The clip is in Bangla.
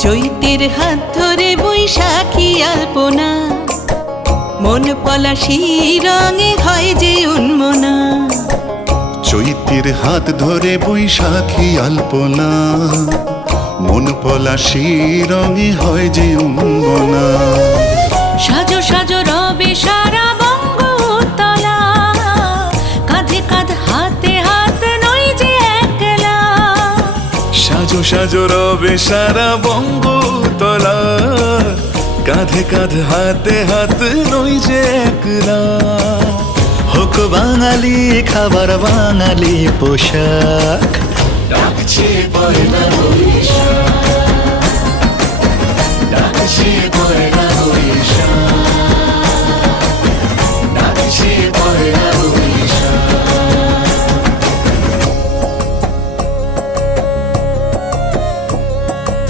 চৈতের হাত ধরে বৈশাখী আলপনা, মন পলাশি রঙে হয় যে উন্মনা। চৈতের হাত ধরে বৈশাখী আলপনা, মন পলাশি রঙে হয় যে উন্মনা। সাজো সাজো রবে সারা বঙ্গতলা, কাঁধে কাঁধ হাতে হাত নই যে একলা। সাজো সাজো রবে সারা বঙ্গতলা, কাঁধে কাঁধ হাতে হাত নই যে একলা। হোক বাঙালি খাবার বাঙালি পোশাক, ডাকছে পয়লা বৈশাখ।